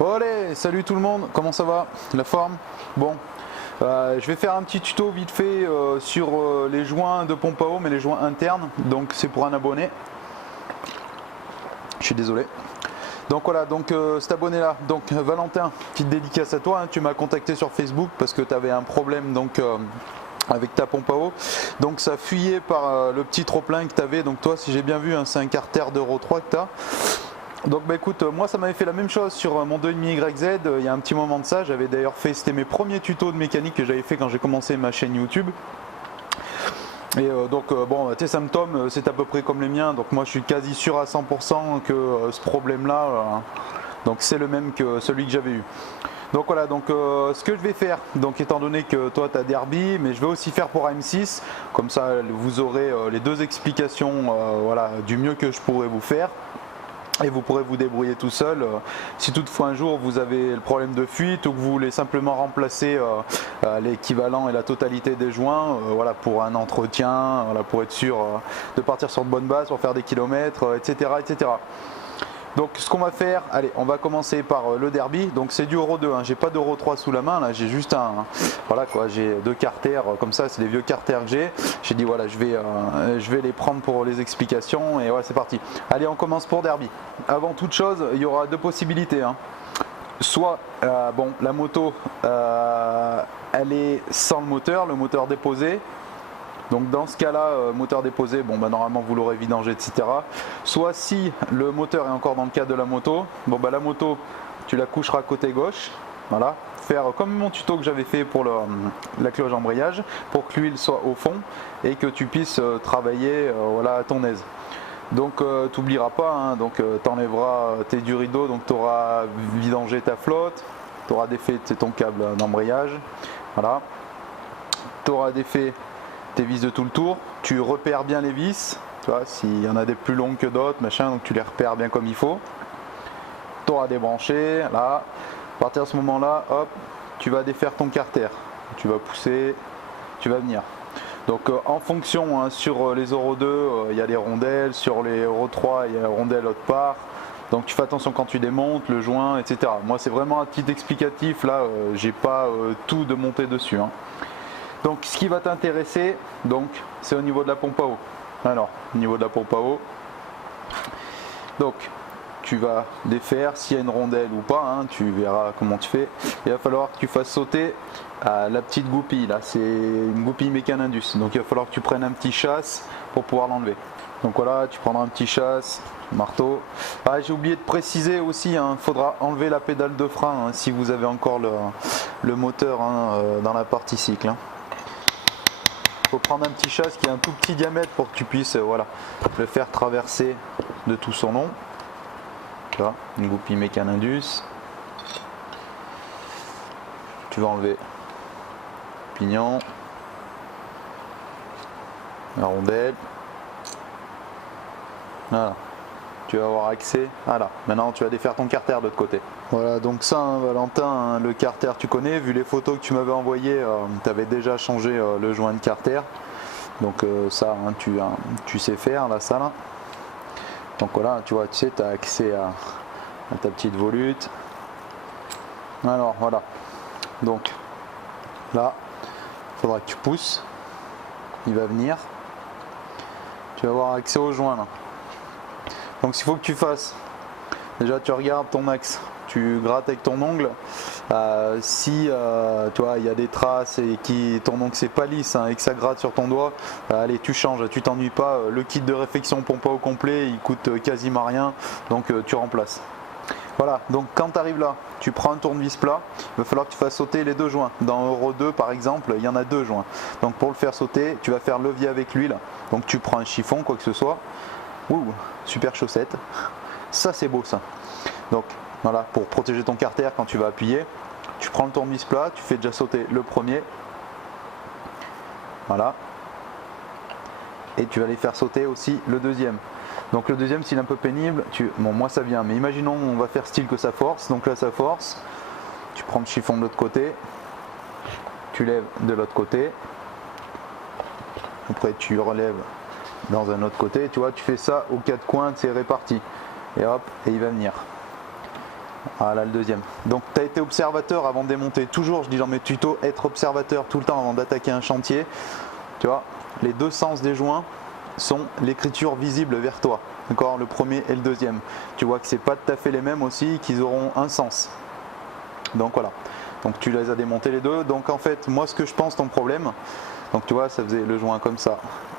Allez, salut tout le monde, comment ça va? La forme? Bon, je vais faire un petit tuto vite fait sur les joints de pompe à eau, mais les joints internes, donc c'est pour un abonné. Je suis désolé. Donc voilà, donc cet abonné là, donc Valentin, petite dédicace à toi, hein, tu m'as contacté sur Facebook parce que tu avais un problème donc avec ta pompe à eau, donc ça fuyait par le petit trop plein que tu avais, donc toi si j'ai bien vu hein, c'est un carter d'Euro 3 que tu as. Donc bah écoute, moi ça m'avait fait la même chose sur mon 2.5 YZ il y a un petit moment de ça, j'avais d'ailleurs fait, c'était mes premiers tutos de mécanique que j'avais fait quand j'ai commencé ma chaîne YouTube. Et bon, tes symptômes c'est à peu près comme les miens, donc moi je suis quasi sûr à 100% que ce problème là, donc c'est le même que celui que j'avais eu. Donc voilà, donc ce que je vais faire, donc étant donné que toi tu as Derby, mais je vais aussi faire pour AM6, comme ça vous aurez les deux explications voilà, du mieux que je pourrais vous faire. Et vous pourrez vous débrouiller tout seul. Si toutefois un jour vous avez le problème de fuite ou que vous voulez simplement remplacer l'équivalent et la totalité des joints, voilà, pour un entretien, voilà, pour être sûr de partir sur de bonnes bases, pour faire des kilomètres, etc., etc. Donc ce qu'on va faire, allez, on va commencer par le Derby. Donc c'est du Euro 2, hein. J'ai pas d'Euro 3 sous la main là, j'ai juste voilà quoi, j'ai deux carters comme ça, c'est des vieux carters que j'ai. J'ai dit voilà, je vais les prendre pour les explications et voilà, c'est parti. Allez, on commence pour Derby. Avant toute chose, il y aura deux possibilités, hein. Soit bon, la moto elle est sans le moteur déposé. Donc dans ce cas-là, moteur déposé, bon bah normalement vous l'aurez vidangé, etc. Soit si le moteur est encore dans le cadre de la moto, bon bah la moto tu la coucheras côté gauche, voilà, faire comme mon tuto que j'avais fait pour la cloche embrayage, pour que l'huile soit au fond et que tu puisses travailler voilà, à ton aise. Donc tu n'oublieras pas, hein, donc tu enlèveras tes du rideau, donc tu auras vidangé ta flotte, tu auras défait ton câble d'embrayage, voilà, tu auras défait tes vis de tout le tour, tu repères bien les vis, tu vois, s'il y en a des plus longues que d'autres, machin, donc tu les repères bien comme il faut. Tu auras débranché, là, à partir de ce moment-là, hop, tu vas défaire ton carter, tu vas pousser, tu vas venir. Donc en fonction, hein, sur les Euro 2, il y a les rondelles, sur les Euro 3, il y a les rondelles autre part. Donc tu fais attention quand tu démontes, le joint, etc. Moi c'est vraiment un petit explicatif, là, j'ai pas tout de monter dessus, hein. Donc ce qui va t'intéresser, donc c'est au niveau de la pompe à eau. Alors, au niveau de la pompe à eau, donc tu vas défaire s'il y a une rondelle ou pas, hein, tu verras comment tu fais. Il va falloir que tu fasses sauter la petite goupille, là c'est une goupille Mécan Indus. Donc il va falloir que tu prennes un petit chasse pour pouvoir l'enlever. Donc voilà, tu prendras un petit chasse, marteau. Ah, j'ai oublié de préciser aussi, il faudra enlever la pédale de frein hein, si vous avez encore le moteur hein, dans la partie cycle. Hein. Il faut prendre un petit chasse qui a un tout petit diamètre pour que tu puisses voilà, le faire traverser de tout son long. Là, une goupille Mécan Indus. Tu vas enlever le pignon, la rondelle. Voilà. Tu vas avoir accès. Voilà. Maintenant tu vas défaire ton carter de l'autre côté. Voilà, donc ça, hein, Valentin, hein, le carter tu connais, vu les photos que tu m'avais envoyées, tu avais déjà changé le joint de carter. Donc ça, hein, tu sais faire là, ça là. Donc voilà, tu vois, tu sais, tu as accès à ta petite volute. Alors voilà. Donc là, il faudra que tu pousses. Il va venir. Tu vas avoir accès au joint là. Donc il faut que tu fasses. Déjà tu regardes ton axe. Tu grattes avec ton ongle, si tu vois il y a des traces et ton ongle c'est pas lisse hein, et que ça gratte sur ton doigt, allez tu changes, tu t'ennuies pas, le kit de réfection pompe à eau complet il coûte quasiment rien, donc tu remplaces. Voilà, donc quand tu arrives là, tu prends un tournevis plat, il va falloir que tu fasses sauter les deux joints. Dans Euro 2 par exemple, il y en a deux joints. Donc pour le faire sauter, tu vas faire levier avec l'huile, donc tu prends un chiffon, quoi que ce soit. Ouh, super chaussette, ça c'est beau ça. Donc voilà, pour protéger ton carter quand tu vas appuyer, tu prends le tournevis plat, tu fais déjà sauter le premier, voilà, et tu vas aller faire sauter aussi le deuxième. Donc le deuxième s'il est un peu pénible, bon moi ça vient, mais imaginons on va faire style que ça force, donc là ça force, tu prends le chiffon de l'autre côté, tu lèves de l'autre côté, après tu relèves dans un autre côté, tu vois, tu fais ça aux quatre coins, c'est réparti, et hop, et il va venir. Voilà le deuxième. Donc tu as été observateur avant de démonter. Toujours, je dis dans mes tutos, être observateur tout le temps avant d'attaquer un chantier. Tu vois, les deux sens des joints sont l'écriture visible vers toi. D'accord, le premier et le deuxième. Tu vois que c'est pas tout à fait les mêmes aussi, qu'ils auront un sens. Donc voilà. Donc tu les as démontés les deux. Donc en fait, moi ce que je pense ton problème, donc tu vois, ça faisait le joint comme ça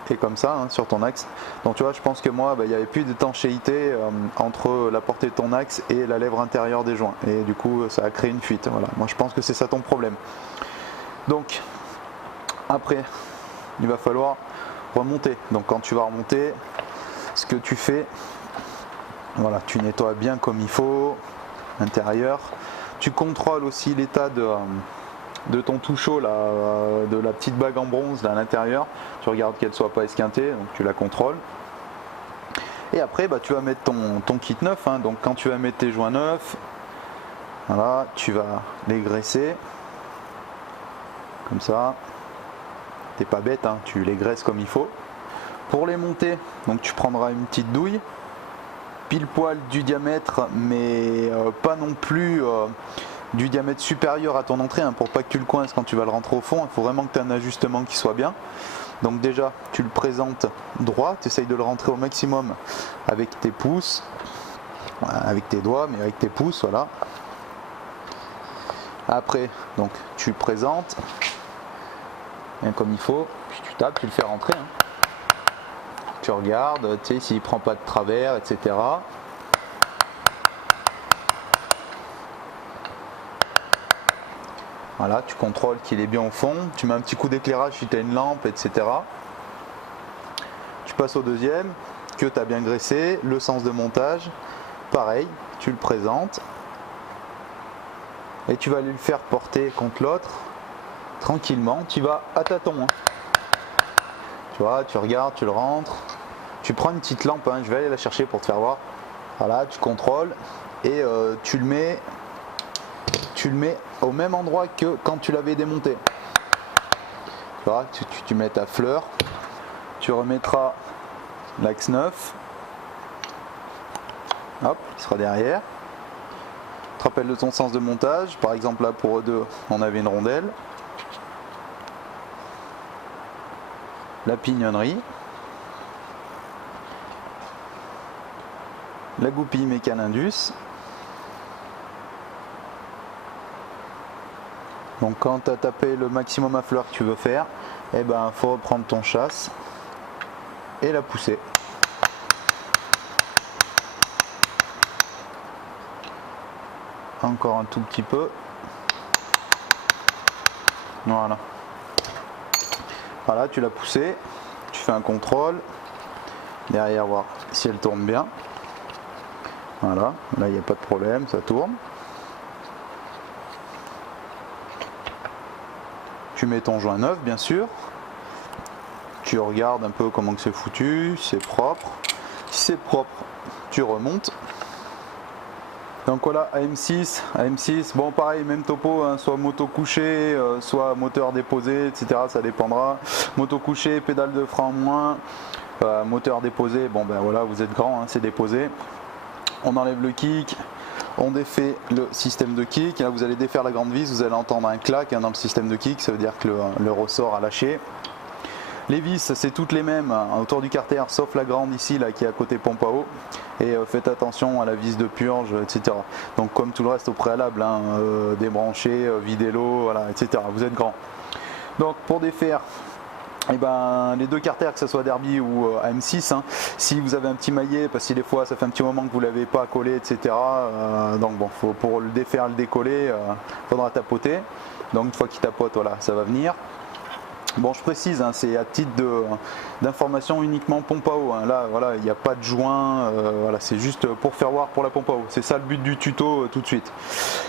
et comme ça hein, sur ton axe. Donc tu vois, je pense que moi, il n'y avait plus d'étanchéité entre la portée de ton axe et la lèvre intérieure des joints. Et du coup, ça a créé une fuite. Voilà. Moi, je pense que c'est ça ton problème. Donc, après, il va falloir remonter. Donc quand tu vas remonter, ce que tu fais, voilà, tu nettoies bien comme il faut, l'intérieur. Tu contrôles aussi l'état de ton tout chaud, là, de la petite bague en bronze là, à l'intérieur. Tu regardes qu'elle ne soit pas esquintée, donc tu la contrôles. Et après, tu vas mettre ton kit neuf. Hein. Donc quand tu vas mettre tes joints neufs, voilà, tu vas les graisser. Comme ça. T'es pas bête, hein, tu les graisses comme il faut. Pour les monter, donc tu prendras une petite douille, pile poil du diamètre, mais pas non plus du diamètre supérieur à ton entrée, hein, pour pas que tu le coinces quand tu vas le rentrer au fond. Il faut vraiment que tu aies un ajustement qui soit bien. Donc déjà, tu le présentes droit, tu essayes de le rentrer au maximum avec tes pouces, avec tes doigts, mais avec tes pouces, voilà. Après, donc tu le présentes bien comme il faut, puis tu tapes, tu le fais rentrer. Hein. Tu regardes, tu sais, s'il prend pas de travers, etc. Voilà, tu contrôles qu'il est bien au fond. Tu mets un petit coup d'éclairage si tu as une lampe, etc. Tu passes au deuxième, que tu as bien graissé. Le sens de montage, pareil, tu le présentes. Et tu vas aller le faire porter contre l'autre. Tranquillement, tu vas à tâtons. Hein. Tu vois, tu regardes, tu le rentres. Tu prends une petite lampe, hein, je vais aller la chercher pour te faire voir. Voilà, tu contrôles et tu le mets au même endroit que quand tu l'avais démonté. Tu vois, tu mets ta fleur, tu remettras l'axe 9. Hop, il sera derrière. Tu te rappelles de ton sens de montage. Par exemple, là pour eux deux, on avait une rondelle. La pignonnerie. La goupille mécanindus. Donc quand tu as tapé le maximum à fleur que tu veux faire, il faut reprendre ton chasse et la pousser. Encore un tout petit peu. Voilà. Voilà, tu l'as poussée, tu fais un contrôle. Derrière, voir si elle tourne bien. Voilà, là il n'y a pas de problème, ça tourne. Tu mets ton joint neuf, bien sûr. Tu regardes un peu comment c'est foutu, si c'est propre. Si c'est propre, tu remontes. Donc voilà, AM6, bon pareil, même topo, hein, soit moto couché, soit moteur déposé, etc. Ça dépendra. Moto couché, pédale de frein en moins, moteur déposé, bon voilà, vous êtes grand, hein, c'est déposé. On enlève le kick, on défait le système de kick. Là, vous allez défaire la grande vis, vous allez entendre un clac, hein, dans le système de kick, ça veut dire que le ressort a lâché. Les vis, c'est toutes les mêmes autour du carter, sauf la grande ici, là, qui est à côté pompe à eau. Et faites attention à la vis de purge, etc. Donc comme tout le reste au préalable, hein, débrancher, vider l'eau, voilà, etc. Vous êtes grand. Donc pour défaire, les deux carters, que ce soit Derby ou AM6, hein, si vous avez un petit maillet, parce que des fois ça fait un petit moment que vous ne l'avez pas collé, etc. Donc bon, pour le défaire, le décoller, faudra tapoter. Donc une fois qu'il tapote, voilà, ça va venir. Bon, je précise, hein, c'est à titre d'information uniquement pompe à eau. Hein. Là, voilà, il n'y a pas de joint. Voilà, c'est juste pour faire voir pour la pompe à eau. C'est ça le but du tuto tout de suite.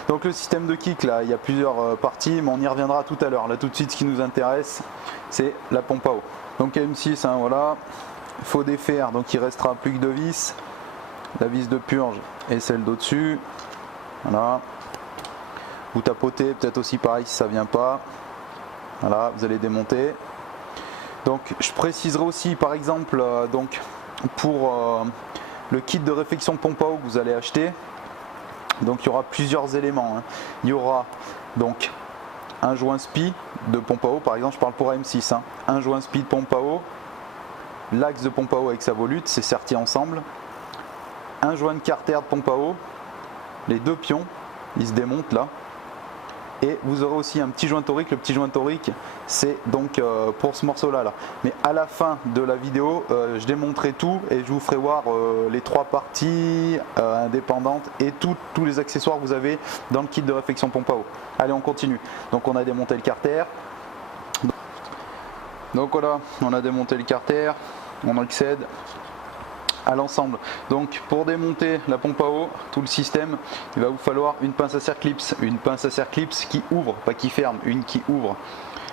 Donc le système de kick, là, il y a plusieurs parties, mais on y reviendra tout à l'heure. Là, tout de suite, ce qui nous intéresse, c'est la pompe à eau. Donc AM6, hein, voilà, il faut défaire. Donc il restera plus que deux vis, la vis de purge et celle d'au-dessus. Voilà. Vous tapotez, peut-être aussi pareil si ça vient pas. Voilà, vous allez démonter. Donc je préciserai aussi par exemple donc pour le kit de réflexion pompe à eau que vous allez acheter. Donc il y aura plusieurs éléments, hein. Il y aura donc un joint SPI de pompe à eau, par exemple je parle pour M6, hein. Un joint SPI de pompe à eau, l'axe de pompe à eau avec sa volute, c'est serti ensemble, un joint de carter de pompe à eau, les deux pions, ils se démontent là, et vous aurez aussi un petit joint torique. Le petit joint torique, c'est donc pour ce morceau là. Mais à la fin de la vidéo, je démontrerai tout et je vous ferai voir les trois parties indépendantes et tous les accessoires que vous avez dans le kit de réflexion pompe à eau. Allez, on continue. Donc on a démonté le carter. Donc voilà, on a démonté le carter, on accède à l'ensemble. Donc pour démonter la pompe à eau, tout le système, il va vous falloir une pince à serre clips, qui ouvre, pas qui ferme, une qui ouvre.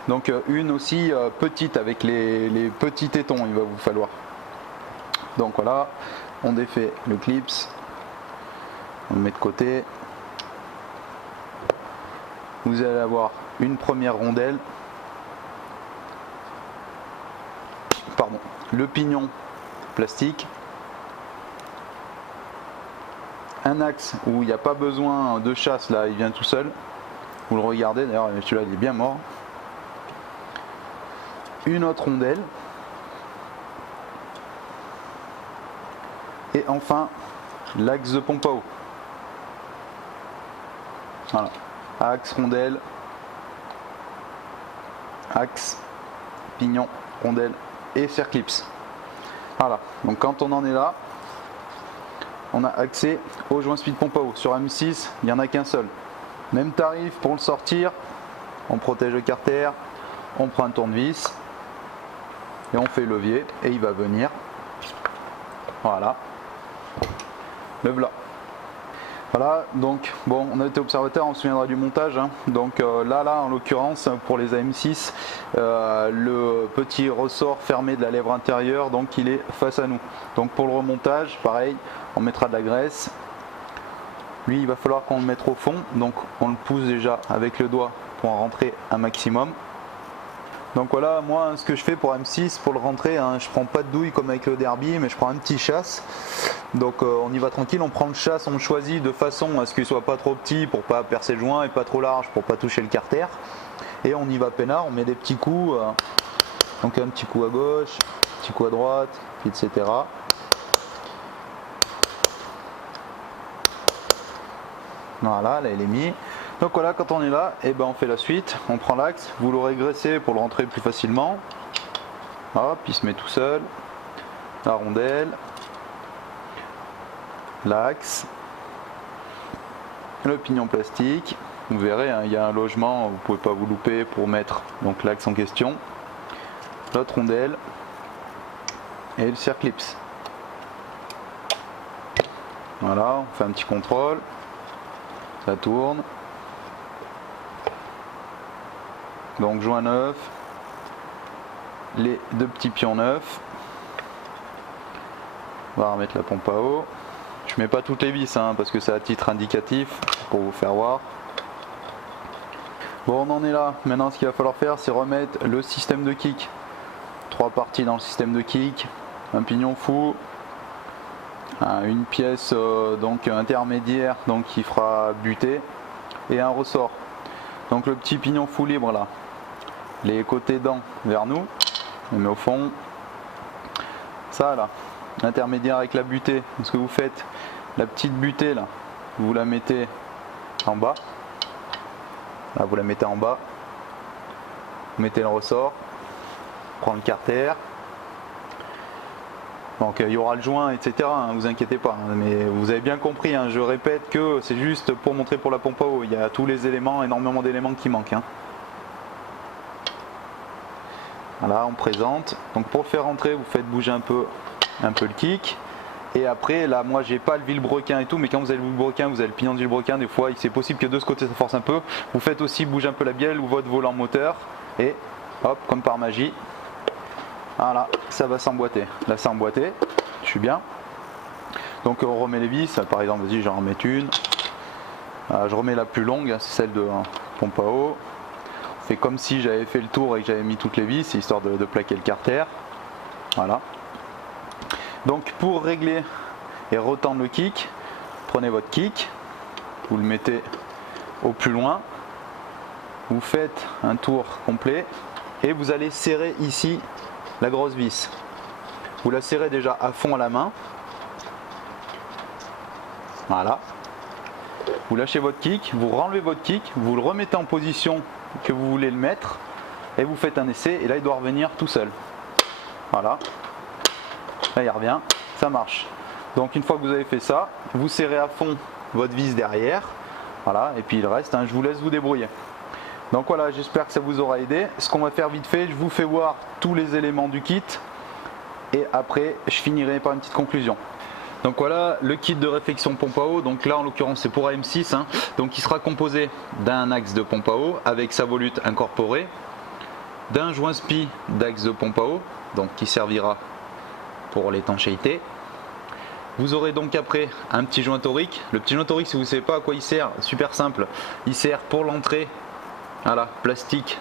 Donc une aussi petite avec les petits tétons, il va vous falloir. Donc voilà, on défait le clips, on le met de côté. Vous allez avoir une première rondelle, pardon, le pignon plastique, un axe où il n'y a pas besoin de chasse, là il vient tout seul, vous le regardez d'ailleurs, celui-là il est bien mort, une autre rondelle, et enfin l'axe de pompe à eau. Voilà, axe, rondelle, axe, pignon, rondelle et serre clips. Voilà, donc quand on en est là, on a accès au joint SPI de pompe à eau. Sur M6, il n'y en a qu'un seul. Même tarif pour le sortir, on protège le carter, on prend un tournevis et on fait le levier et il va venir. Voilà, le voilà. Voilà, donc bon, on a été observateur, on se souviendra du montage, hein. Donc là en l'occurrence pour les AM6, le petit ressort fermé de la lèvre intérieure, donc il est face à nous. Donc pour le remontage, pareil, on mettra de la graisse. Lui il va falloir qu'on le mette au fond, donc on le pousse déjà avec le doigt pour en rentrer un maximum. Donc voilà, moi ce que je fais pour M6, pour le rentrer, hein, je prends pas de douille comme avec le derby, mais je prends un petit chasse. Donc on y va tranquille, on prend le chasse, on le choisit de façon à ce qu'il soit pas trop petit pour pas percer le joint et pas trop large pour pas toucher le carter. Et on y va peinard, on met des petits coups, donc un petit coup à gauche, un petit coup à droite, etc. Voilà, là il est mis. Donc voilà, quand on est là, et ben on fait la suite, on prend l'axe, vous l'aurez graissé pour le rentrer plus facilement. Hop, il se met tout seul. La rondelle, l'axe, le pignon plastique. Vous verrez, hein, il y a un logement, vous ne pouvez pas vous louper pour mettre donc l'axe en question. L'autre rondelle et le serre clips. Voilà, on fait un petit contrôle. Ça tourne. Donc joint neuf, les deux petits pions neufs. On va remettre la pompe à eau. Je mets pas toutes les vis hein, parce que c'est à titre indicatif pour vous faire voir. Bon, on en est là. Maintenant, ce qu'il va falloir faire, c'est remettre le système de kick. 3 parties dans le système de kick, un pignon fou, une pièce donc intermédiaire donc qui fera buter et un ressort. Donc le petit pignon fou libre là, les côtés dents vers nous, on met au fond. Ça là, l'intermédiaire avec la butée, ce que vous faites, la petite butée là, vous la mettez en bas. Là vous la mettez en bas, vous mettez le ressort, prendre le carter. Donc il y aura le joint, etc. Hein, vous inquiétez pas. Hein, mais vous avez bien compris, hein, je répète que c'est juste pour montrer pour la pompe à eau. Il y a tous les éléments, énormément d'éléments qui manquent. Hein. Voilà, on présente. Donc pour le faire rentrer, vous faites bouger un peu le kick. Et après, là, moi, j'ai pas le vilebrequin et tout, mais quand vous avez le vilebrequin, vous avez le pignon de vilebrequin. Des fois, c'est possible que de ce côté, ça force un peu. Vous faites aussi bouger un peu la bielle ou votre volant moteur. Et hop, comme par magie. Voilà, ça va s'emboîter. Là, c'est emboîté. Je suis bien. Donc, on remet les vis. Par exemple, vas-y, j'en remets une. Je remets la plus longue, c'est celle de pompe à eau. On fait comme si j'avais fait le tour et que j'avais mis toutes les vis, histoire de plaquer le carter. Voilà. Donc, pour régler et retendre le kick, prenez votre kick. vous le mettez au plus loin, vous faites un tour complet et vous allez serrer ici la grosse vis. Vous la serrez déjà à fond à la main. Voilà. Vous lâchez votre kick, vous renlevez votre kick, vous le remettez en position que vous voulez le mettre et vous faites un essai et là il doit revenir tout seul. Voilà. Là il revient, ça marche. Donc une fois que vous avez fait ça, vous serrez à fond votre vis derrière. Voilà, et puis le reste, je vous laisse vous débrouiller. Donc voilà, j'espère que ça vous aura aidé. Ce qu'on va faire vite fait, je vous fais voir tous les éléments du kit et après je finirai par une petite conclusion. Donc voilà le kit de réflexion pompe à eau. Donc là en l'occurrence c'est pour AM6 donc il sera composé d'un axe de pompe à eau avec sa volute incorporée, d'un joint spi d'axe de pompe à eau donc qui servira pour l'étanchéité. Vous aurez donc après un petit joint torique. Le petit joint torique, si vous ne savez pas à quoi il sert, super simple, il sert pour l'entrée plastique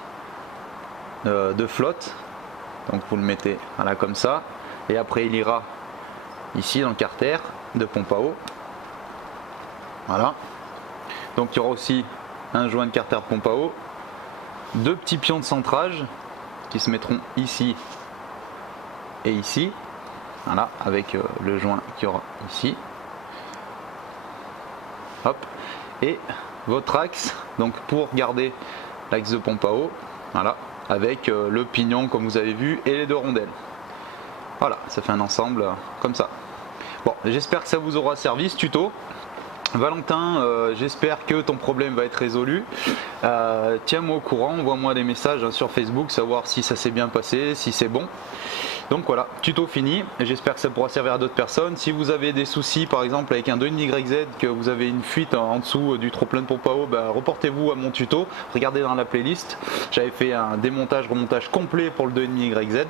de flotte. Donc vous le mettez comme ça et après il ira ici dans le carter de pompe à eau. Voilà. Donc il y aura aussi un joint de carter de pompe à eau, deux petits pions de centrage qui se mettront ici et ici. Voilà, avec le joint qu'il y aura ici. Hop. Et votre axe, donc pour garder l'axe de pompe à eau, voilà, avec le pignon comme vous avez vu et les deux rondelles. Voilà, ça fait un ensemble comme ça. Bon, j'espère que ça vous aura servi ce tuto. Valentin, j'espère que ton problème va être résolu. Tiens-moi au courant, envoie-moi des messages sur Facebook, savoir si ça s'est bien passé, si c'est bon. Donc voilà, tuto fini, j'espère que ça pourra servir à d'autres personnes. Si vous avez des soucis par exemple avec un 2,5YZ, que vous avez une fuite en dessous du trop plein de pompe à eau, reportez-vous à mon tuto, regardez dans la playlist. J'avais fait un démontage, remontage complet pour le 2,5YZ.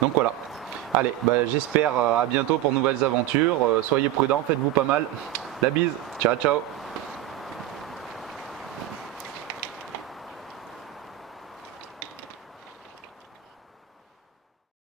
Donc voilà, allez, j'espère à bientôt pour de nouvelles aventures. Soyez prudents, faites-vous pas mal. La bise, ciao ciao.